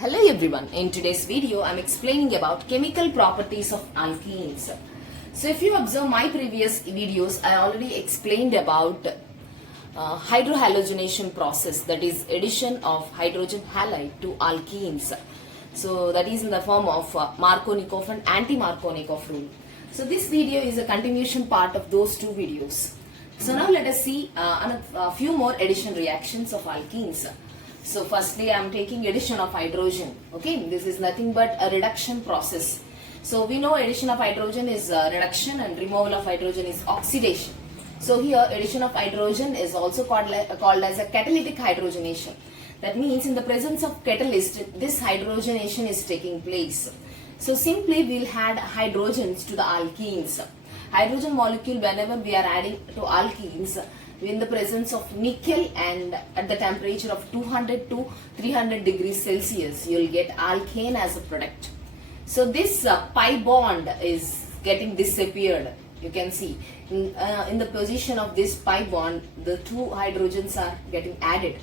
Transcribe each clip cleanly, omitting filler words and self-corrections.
Hello everyone, in today's video I am explaining about chemical properties of alkenes. So if you observe my previous videos, I already explained about hydrohalogenation process, that is addition of hydrogen halide to alkenes. So that is in the form of Markovnikov and anti-Markovnikov rule. So this video is a continuation part of those two videos. So now let us see a few more addition reactions of alkenes. So firstly I am taking addition of hydrogen. Okay, this is nothing but a reduction process. So we know addition of hydrogen is reduction and removal of hydrogen is oxidation. So here addition of hydrogen is also called as a catalytic hydrogenation. That means in the presence of catalyst, this hydrogenation is taking place. So simply we will add hydrogens to the alkenes. Hydrogen molecule, whenever we are adding to alkenes, in the presence of nickel and at the temperature of 200 to 300 degrees Celsius, you will get alkane as a product. So this pi bond is getting disappeared. You can see in the position of this pi bond, the two hydrogens are getting added.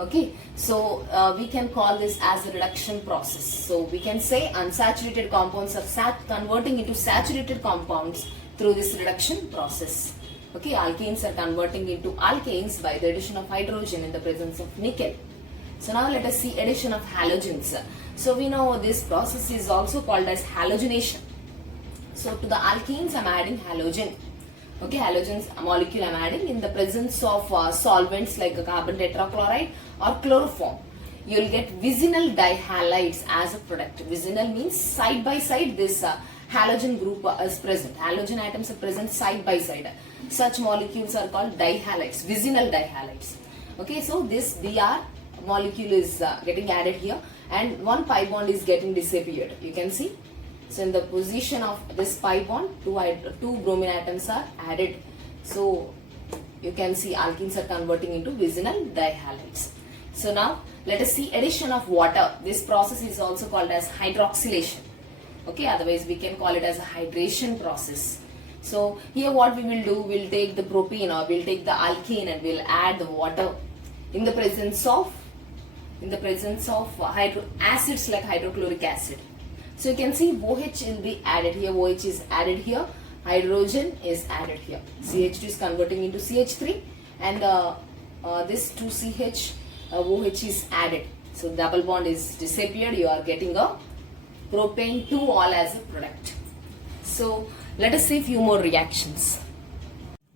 Okay, so we can call this as a reduction process. So we can say unsaturated compounds are converting into saturated compounds through this reduction process. Okay, alkenes are converting into alkanes by the addition of hydrogen in the presence of nickel. So now let us see addition of halogens. So we know this process is also called as halogenation. So to the alkenes I am adding halogen. Okay, halogens molecule I am adding in the presence of solvents like carbon tetrachloride or chloroform. You will get vicinal dihalides as a product. Vicinal means side by side this halogen group is present. Halogen atoms are present side by side. Such molecules are called dihalides, vicinal dihalides. Okay, so this Br molecule is getting added here and one pi bond is getting disappeared. You can see. So in the position of this pi bond, two bromine atoms are added. So you can see alkenes are converting into vicinal dihalides. So now let us see addition of water. This process is also called as hydroxylation. Okay, otherwise we can call it as a hydration process. So here what we will do, we will take the propene or we will take the alkene and we will add the water in the presence of acids like hydrochloric acid. So you can see OH will be added here, OH is added here, hydrogen is added here. CH2 is converting into CH3 and this 2CH OH is added. So double bond is disappeared, you are getting a propane 2-ol as a product. So let us see few more reactions.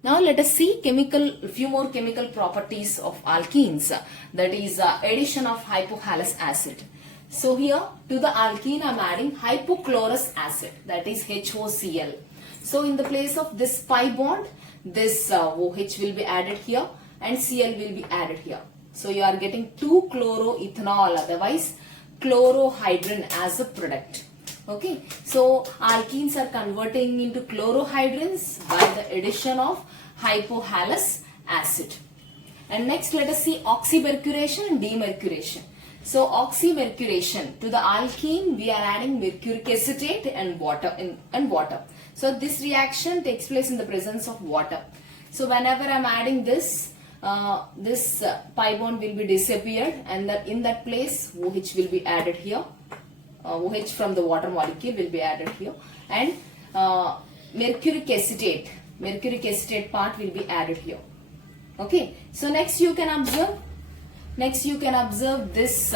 Now let us see few more chemical properties of alkenes, that is addition of hypohalous acid. So here to the alkene I am adding hypochlorous acid, that is HOCl. So in the place of this pi bond, this OH will be added here and Cl will be added here. So you are getting 2-chloroethanol, otherwise chlorohydrin as a product. Okay, so alkenes are converting into chlorohydrins by the addition of hypohalous acid. And next let us see oxymercuration and demercuration. So oxymercuration, to the alkene we are adding mercuric acetate and water. So this reaction takes place in the presence of water. So whenever I am adding this, pi bond will be disappeared and in that place OH will be added here. OH from the water molecule will be added here and mercuric acetate part will be added here. Okay, so next you can observe this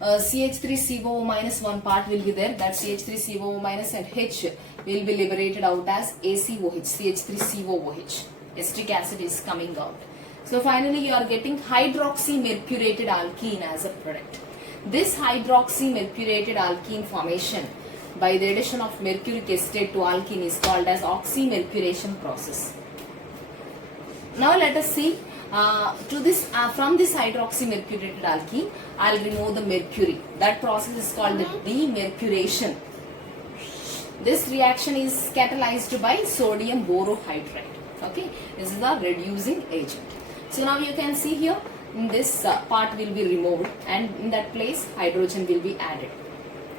CH3COO minus one part will be there. That CH3COO minus and H will be liberated out as ACOH, CH3COOH. Acetic acid is coming out. So finally you are getting hydroxymercurated alkene as a product. This hydroxymercurated alkene formation by the addition of mercuric acetate to alkene is called as oxymercuration process. Now let us see from this hydroxymercurated alkene I will remove the mercury. That process is called the demercuration. This reaction is catalyzed by sodium borohydride. Okay, this is a reducing agent. So now you can see here this part will be removed and in that place hydrogen will be added.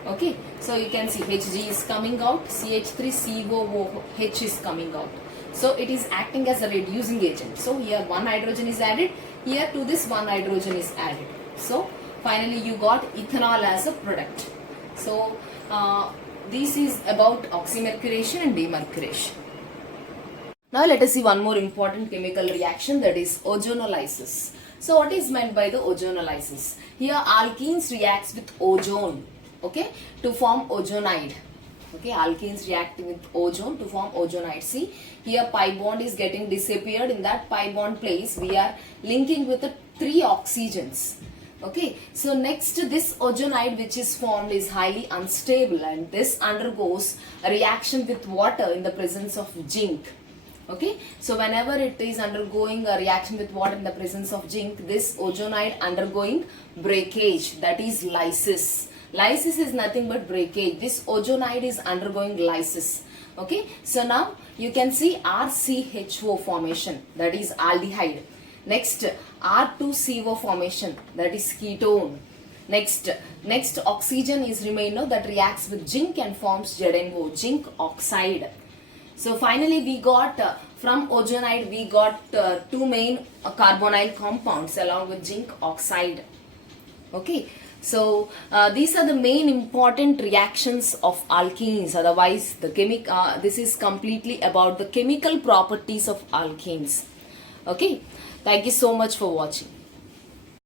Okay, so you can see Hg is coming out, CH3COOH is coming out. So it is acting as a reducing agent. So here one hydrogen is added, here to this one hydrogen is added. So Finally, you got ethanol as a product. So, this is about oxymercuration and demercuration. Now let us see one more important chemical reaction, that is ozonolysis. So what is meant by the ozonolysis? Here alkenes reacts with ozone, okay, to form ozonide. Okay, alkenes react with ozone to form ozonide. See, here pi bond is getting disappeared. In that pi bond place, we are linking with the 3 oxygens. Okay, so next this ozonide which is formed is highly unstable, and this undergoes a reaction with water in the presence of zinc. Okay, so whenever it is undergoing a reaction with water in the presence of zinc, this ozonide undergoing breakage, that is lysis. Lysis is nothing but breakage. This ozonide is undergoing lysis. Okay, so now you can see RCHO formation, that is aldehyde. Next R2CO formation, that is ketone. Next oxygen is remained, no, that reacts with zinc and forms ZNO, zinc oxide. So finally we got from ozonide we got 2 main carbonyl compounds along with zinc oxide. Okay, so these are the main important reactions of alkenes. Otherwise the this is completely about the chemical properties of alkenes. Okay, thank you so much for watching.